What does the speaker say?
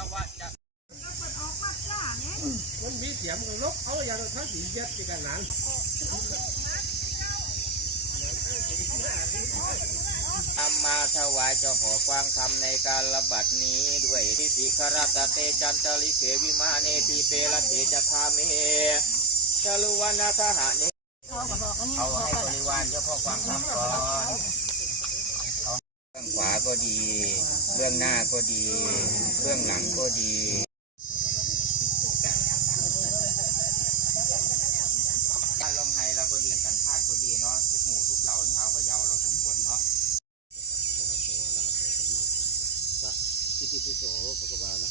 าวะจะมันมีเสียงนกเขาอย่างทั้งสีเย็ดกันนั้นนำมาถวายเจ้าพ่อกวางคำในการระบัดนี้ ด้วยทิติครตเตจันตลิเสวิมาเนทีเปรเตจะคาเมจลุวันนาคหะเนเอาให้บริวารเจ้าพ่อกวางคำก่อน ขวาก็ดี เบื้องหน้าก็ดี เบื้องหลังก็ดีการลมไทยเราก็ดีสัญชาติก็ดีเนาะทุกหมู่ทุกเหล่าชาวพะเยาเราทุกคนเนาะอิติปิโสพระกบาล